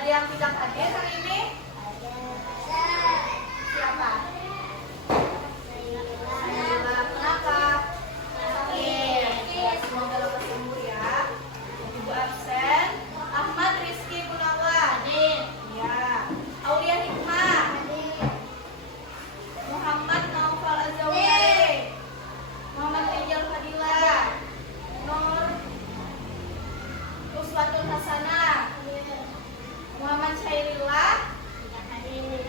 Ada yang tidak hadir hari ini? Siapa? Kenapa? Sakit. Semoga lekas sembuh ya. Ibu absen. Ahmad Rizky Gunawan. Ya. Aulia Hikmah. Muhammad Naufal Azawari. Muhammad Rijal Fadilah. Nur Uswatul Hasanah. Muhammad Syairillah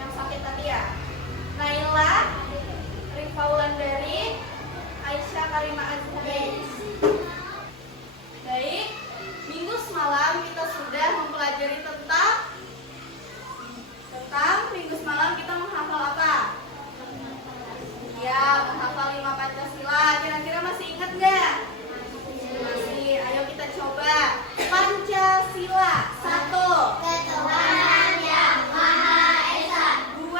yang sakit tadi ya. Naila Rifaulandari. Aisyah Karimah Azhari. Baik, minggu semalam kita sudah mempelajari tentang minggu semalam kita menghafal apa? Ya, menghafal 5 Pancasila. Kira-kira masih ingat nggak? Masih. Ayo kita coba. Pancasila. 1. Ketuhanan yang Maha Esa. 2.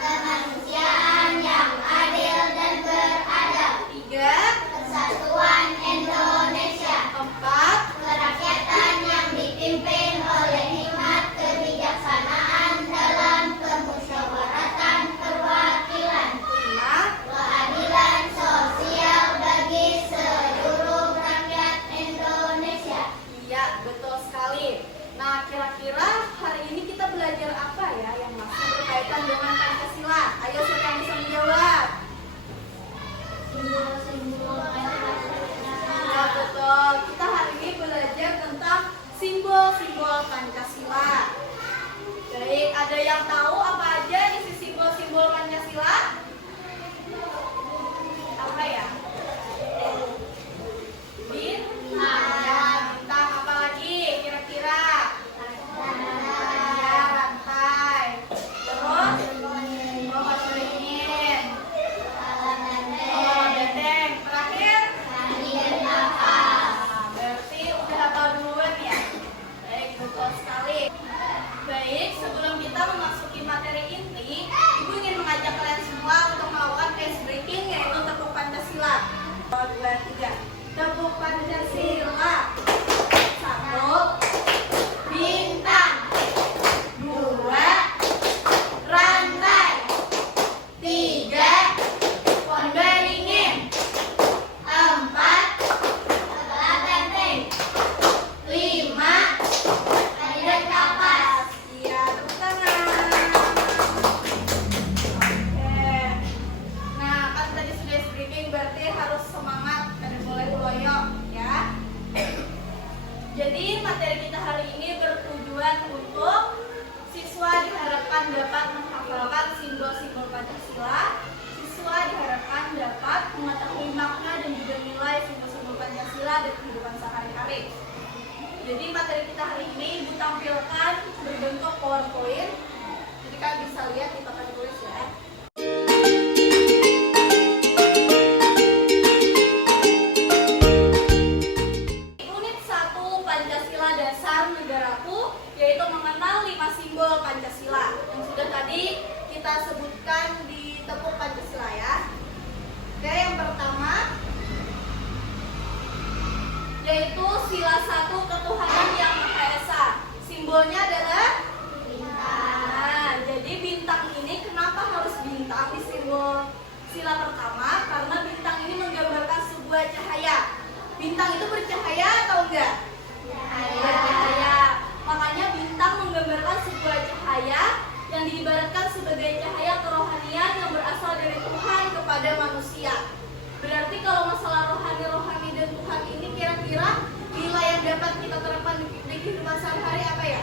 Kemanusiaan yang adil dan beradab. 3. Persatuan Indonesia. 4. Kerakyatan yang dipimpin oleh hikmat kebijaksanaan dalam kemusyawaratan perwakilan. 5. Keadilan sosial bagi seluruh rakyat Indonesia. Iya, betul sekali. Nah, kira-kira hari ini kita belajar apa ya yang masih berkaitan dengan Pancasila? Ayo siapa yang bisa menjawab? Simbol-simbol Ya, betul. Kita hari ini belajar tentang simbol-simbol Pancasila. Baik, ada yang tahu apa aja isi simbol-simbol Pancasila? Apa ya? Bintang. Bintang apa lagi kira-kira? Ya, rantai. Terus? Oh, beringin. Oh, benteng. Terakhir? Berarti udah hafal duluan ya? Baik, betul sekali. Baik, sebelum kita memasuki materi inti, Ibu ingin mengajak kalian semua untuk melakukan ice breaking, yaitu tepuk Pancasila. 2, 3. Tepuk Pancasila. 1. Bintang. 2. Rantai. 3. Pohon beringin. 4. Kepala benteng. 5. Kandidat kapas. Iya, tepuk tangan. Oke. Nah, kan tadi sudah speaking, berarti harus semangat, tidak boleh loyo ya. Jadi materi kita hari ini bertujuan untuk siswa diharapkan dapat menghafalkan simbol-simbol Pancasila. Siswa diharapkan dapat mengetahui makna dan juga nilai simbol-simbol Pancasila dan kehidupan sehari-hari. Jadi materi kita hari ini Ibu tampilkan berbentuk PowerPoint. Jadi kalian bisa lihat di papan tulis ya. Unit 1 Pancasila Dasar Negaraku, yaitu mengenal 5 simbol Pancasila yang sudah tadi kita sebutkan di tepuk Pancasila ya. Oke, yang pertama yaitu sila 1 ketuhanan yang Maha Esa. Simbolnya adalah bintang. Nah, jadi bintang ini kenapa harus bintang di simbol sila pertama? Karena bintang ini menggambarkan sebuah cahaya. Bintang itu bercahaya atau enggak? Bercahaya. Makanya bintang menggambarkan sebuah cahaya yang diibaratkan sebagai cahaya kerohanian yang berasal dari Tuhan kepada manusia. Berarti kalau masalah rohani dan Tuhan ini kira-kira nilai yang dapat kita terapkan di kehidupan sehari-hari apa ya?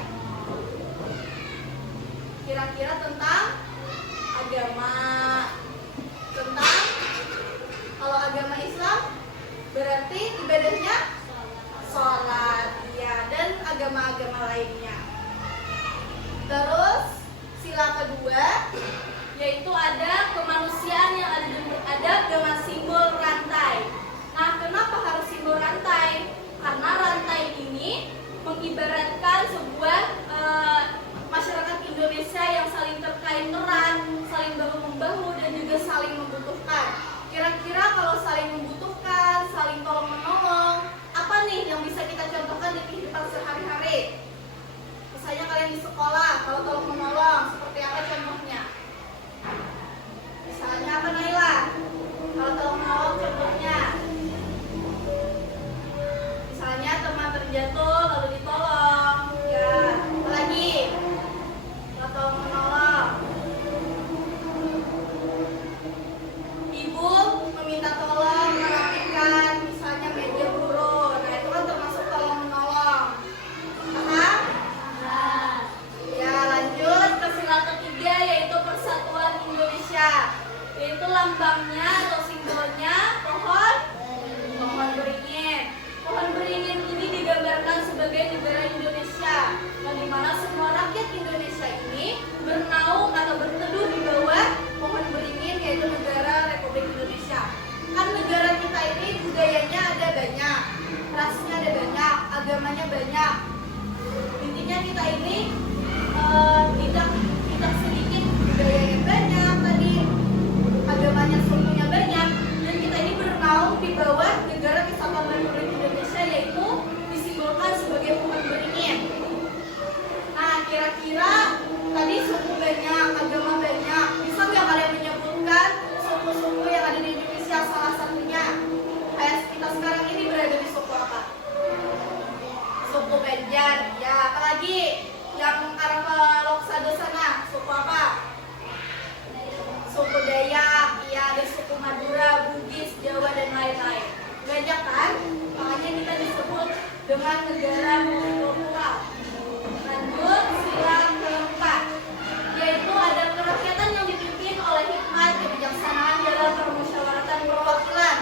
Kira-kira tentang agama. Tentang kalau agama Islam berarti ibadahnya sholat ya, dan agama-agama lainnya. Terus sila kedua yaitu ada kemanusiaan yang ada dan beradab dengan simbol rantai. Nah, kenapa harus simbol rantai? Karena rantai ini mengibaratkan sebuah masyarakat Indonesia yang saling terkait erat, saling bahu-membahu dan juga saling membutuhkan. Kira-kira kalau saling membutuhkan, saling tolong-menolong, apa nih yang bisa kita contohkan di kehidupan sehari-hari? Misalnya kalian di sekolah Indonesia ini bernaung atau berteduh di bawah pohon beringin, yaitu negara Republik Indonesia. Kan negara kita ini budayanya ada banyak, rasnya ada banyak, agamanya banyak. Intinya kita ini tidak sedikit budayanya banyak, tadi agamanya sukunya banyak, dan kita ini bernaung di bawah negara Kesatuan Republik Indonesia, yaitu disimbolkan sebagai pohon beringin. Nah, kira-kira tadi suku banyak, agama banyak, bisa nggak kalian menyebutkan suku-suku yang ada di Indonesia salah satunya? Kayak kita sekarang ini berada di suku apa? Suku Banjar. Ya, apalagi yang arah ke Loksado sana, suku apa? Suku Dayak, ya ada suku Madura, Bugis, Jawa, dan lain-lain. Banyak kan? Makanya kita disebut dengan negara multikultural. Lanjut, sila keempat, yaitu ada kerakyatan yang dipimpin oleh hikmat kebijaksanaan dalam permusyawaratan perwakilan.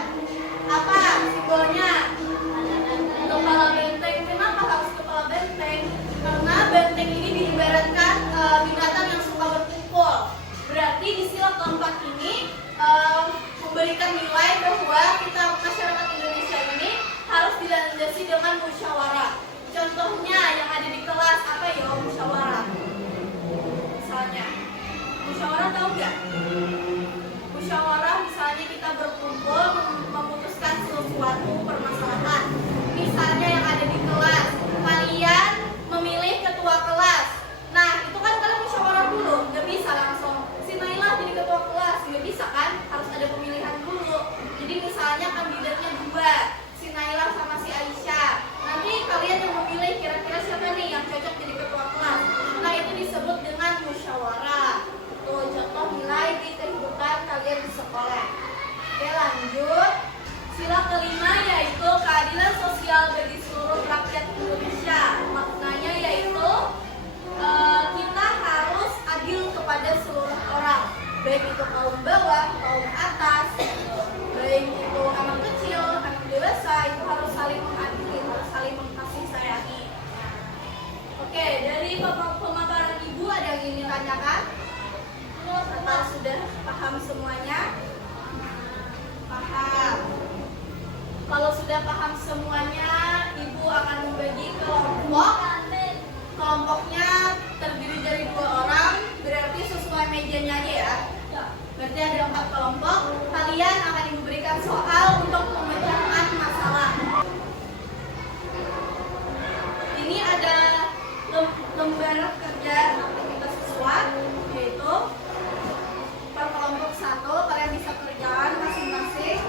Apa simbolnya? Kepala benteng. Kenapa harus kepala benteng? Karena benteng ini diibaratkan binatang yang suka berkumpul. Berarti di sila keempat ini memberikan nilai bahwa kita masyarakat Indonesia ini harus dilandasi dengan musyawarah. Contohnya yang ada di kelas apa ya, musyawarah? Misalnya, musyawarah tahu nggak? Musyawarah misalnya kita berkumpul memutuskan sesuatu permasalahan. Misalnya yang ada di kelas, kalian memilih ketua kelas. Nah, itu kan kalian musyawarah dulu, nggak bisa langsung si Naila jadi ketua kelas, nggak bisa kan? Harus ada pemilihan dulu. Jadi misalnya kandidatnya dua, si Naila sama si Aisyah. Nanti kalian yang memilih kira-kira siapa nih yang cocok jadi ketua kelas. Nah, itu disebut dengan musyawarah. Tuh contoh nilai di kehidupan kalian di sekolah. Oke, lanjut. Sila kelima yaitu keadilan sosial bagi seluruh rakyat Indonesia. Maknanya yaitu kita harus adil kepada seluruh orang, baik itu kaum bawah, kaum atas, baik itu anak kecil, anak dewasa, itu harus saling mengadili, harus saling mengkasih sayangi. Oke, dari pemaparan ibu ada yang ingin tanyakan? Apa sudah paham semuanya? Paham. Kalau sudah paham semuanya, ibu akan membagi kelompok. Kelompoknya terdiri dari 2 orang, berarti sesuai mejanya aja ya. Berarti ada 4 kelompok. Kalian akan diberikan soal untuk memecahkan masalah. Ini ada lembar kerja aktivitas siswa, yaitu per kelompok 1 kalian bisa kerjaan masing-masing.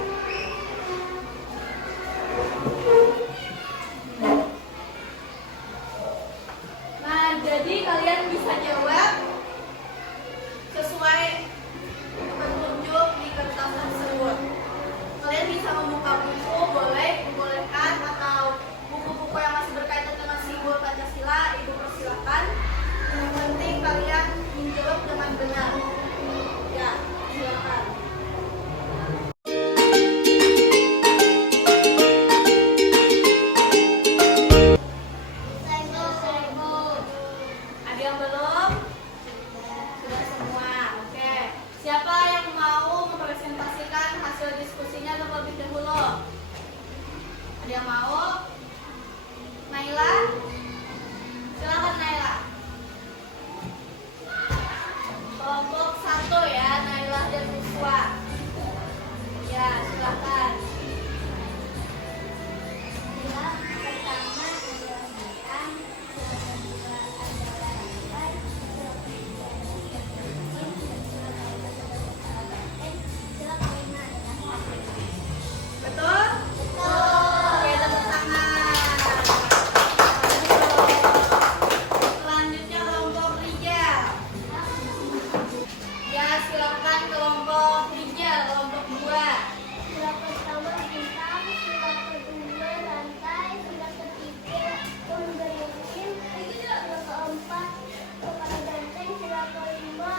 Nah, jadi kalian bisa jawab sesuai petunjuk di kertas tersebut. Kalian bisa membuka buku, dibolehkan, atau buku-buku yang masih berkaitan dengan simbol Pancasila, ibu persilakan. Yang penting kalian menjawab dengan benar. Ya, silakan. Ada yang belum? Sudah semua. Oke. Siapa yang mau mempresentasikan hasil diskusinya terlebih dahulu? Ada yang mau? Naila? Silakan Naila. Kelompok 1 ya, Naila dan Ruswa. Ya, silakan. Yang pertama adalah bintang, yang kedua adalah bulan, yang ketiga yang kelima adalah benteng. Betul? Oke, tepuk tangan. Selanjutnya kelompok 3. Ya, silakan kelompok 3, kelompok 2. Sila pertama bintang, sila kedua rantai, sila ketiga pohon beringin, sila keempat kepala benteng, sila kelima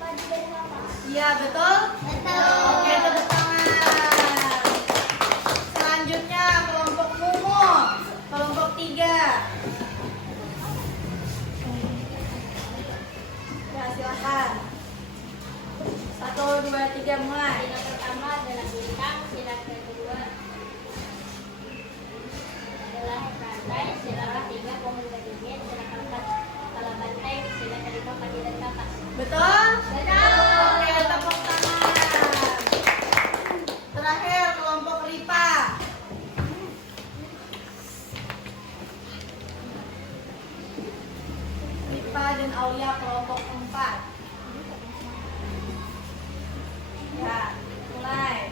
padi dan kapas. Iya, betul? Betul. Oke, tepuk tangan. Selanjutnya kelompok Mumu, kelompok 3. 2, 3 mulai. Sila pertama adalah bintang, sila kedua adalah rantai, sila ketiga pohon beringin, sila keempat kepala banteng, sila kelima pagi dan kapas. Betul? Betul. Oke, tepuk tangan. Terakhir kelompok Ripa. Ripa dan Aulia kelompok 4. Ya, mulai.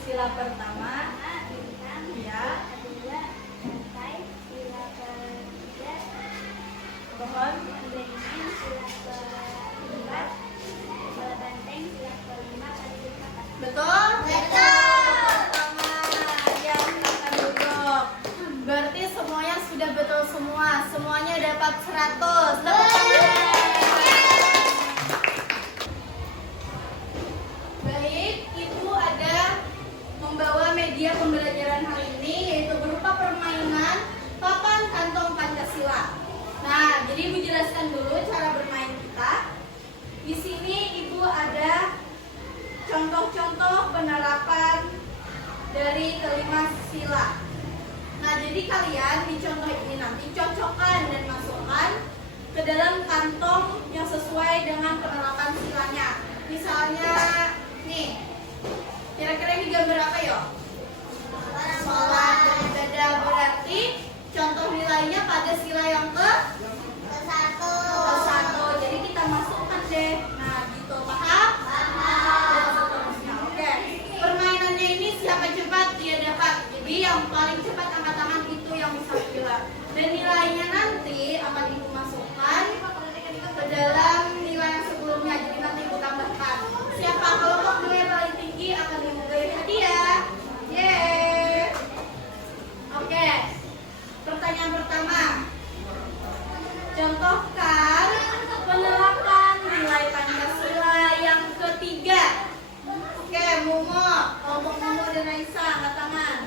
Sila pertama. Bintang, Ya. kedua rantai, sila ketiga Pohon. beringin, sila keempat kepala banteng, sila kelima pagi dan kapas. Betul? Betul. Pertama, ya, silakan duduk. Berarti semuanya sudah betul semua. Semuanya dapat 100. Tepuk tangan. Baik, Ibu ada membawa media pembelajaran hari ini yaitu berupa permainan papan kantong Pancasila. Nah, jadi Ibu jelaskan dulu cara bermain kita. Di sini Ibu ada contoh-contoh penerapan dari kelima sila. Nah, jadi kalian di contoh ini nanti cocokkan dan masukkan ke dalam kantong yang sesuai dengan penerapan silanya. Misalnya, nih, kira-kira ini gambar apa ya? Sholat dan ibadah, berarti contoh nilainya pada sila yang ke satu. Jadi kita masukkan deh. Nah, gitu, paham? Dan seterusnya. Oke. Permainannya ini siapa cepat dia dapat. Jadi yang paling cepat angkat tangan itu yang bisa bilang. Dan nilainya nanti akan Ibu masukkan ke dalam nilai yang sebelumnya. Jadi nanti Ibu tambahkan. Siapa kelompok nilai paling tinggi akan Ibu beri hadiah. Yeay. Oke. Pertanyaan pertama. Contohkan penerapan nilai Pancasila yang ketiga. Oke, Mumo, kelompok Mumo dan Raisa, angkat tangan.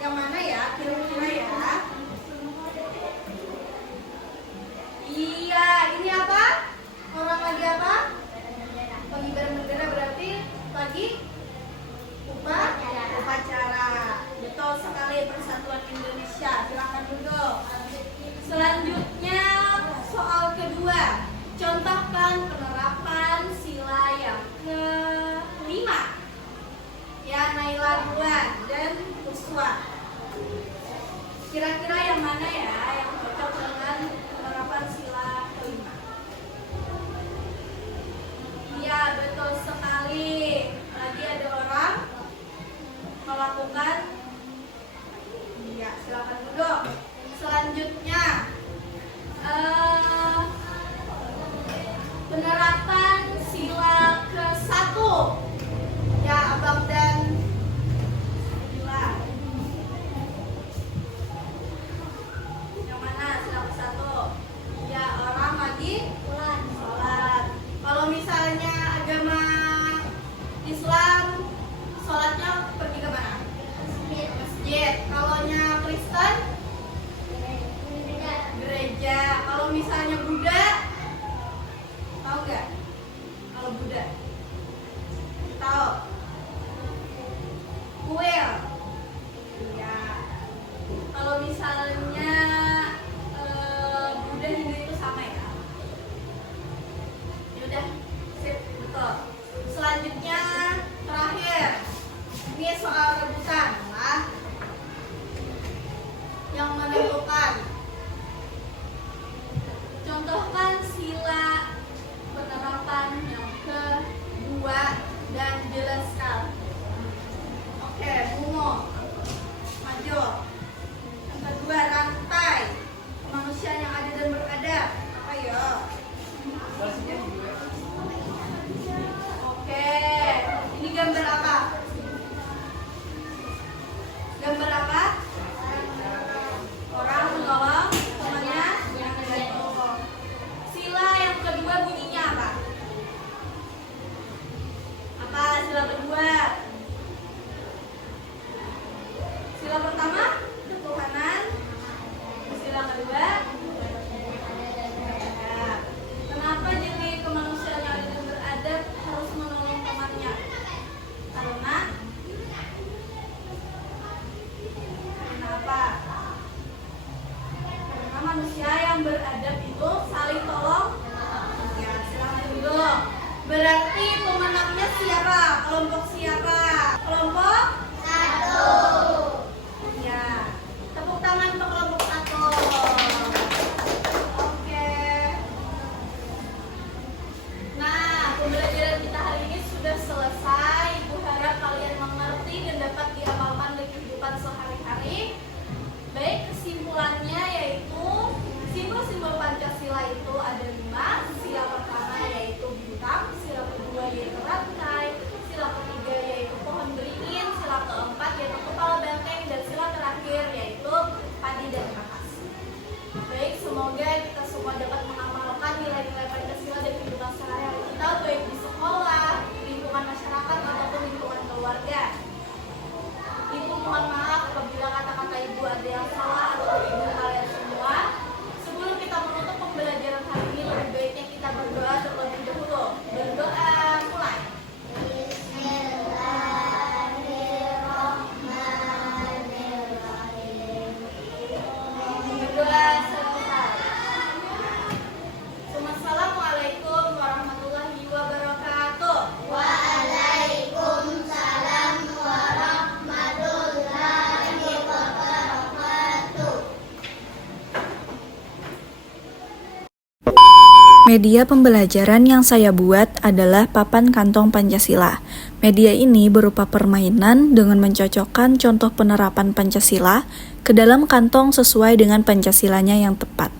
Yang mana ya? Kira-kira ya. Iya, ini apa? Orang lagi apa? Pengibaran bendera berarti lagi upacara. Betul sekali, Persatuan Indonesia. Silakan duduk. Selanjutnya soal kedua. Contohkan penerapan sila yang kelima. Ya, Naila duluan dan Uswa. Kira-kira yang mana ya yang cocok dengan penerapan sila kelima? Iya, betul sekali. Tadi ada orang melakukan. Iya, silakan duduk. Selanjutnya penerapan sila ke-1. Ya, Abang dan Bila. Yang mana sila ke-1? Ya, orang lagi sholat. Kalau misalnya agama Islam, sholatnya pergi ke mana? Masjid. Kalaunya Kristen, gereja. Kalau misalnya Buddha, tahu nggak? Kalau Buddha, tahu? Kuil. Iya. Kalau misalnya Buddha Hindu itu sama ya? Ya udah, sip, betul. Selanjutnya terakhir, ini soal rebutan lah. Yang menentukan. Contohkan sila penerapan yang kedua dan jelaskan. Oke, Mumo, maju. Yang kedua, rantai. Kemanusiaan yang adil dan beradab. Apa ya? Berarti pemenangnya siapa? Kelompok siapa? Kelompok 1. Ya. Tepuk tangan untuk kelompok 1. Oke. Nah, pembelajaran kita hari ini sudah selesai. Ibu harap kalian mengerti dan dapat diamalkan di kehidupan sehari-hari. Baik, kesimpulannya yaitu simbol-simbol Pancasila itu ada 5. Sila pertama yaitu bintang, sila kedua yaitu rantai, sila ketiga yaitu pohon beringin, sila keempat yaitu kepala banteng, dan sila terakhir yaitu padi dan kapas. Baik, semoga kita semua dapat mengamalkan nilai-nilai Pancasila dan kehidupan sehari-hari kita, baik di sekolah, lingkungan masyarakat, ataupun lingkungan keluarga. Ibu mohon maaf apabila kata-kata ibu ada yang salah atau ibu kalian semua. Sebelum kita menutup pembelajaran hari ini, lebih baiknya kita berdoa terlebih dahulu. Berdoa, mulai. Berdoa selesai. Assalamualaikum warahmatullahi wabarakatuh. Waalaikumsalam warahmatullahi wabarakatuh. Media pembelajaran yang saya buat adalah papan kantong Pancasila. Media ini berupa permainan dengan mencocokkan contoh penerapan Pancasila ke dalam kantong sesuai dengan Pancasilanya yang tepat.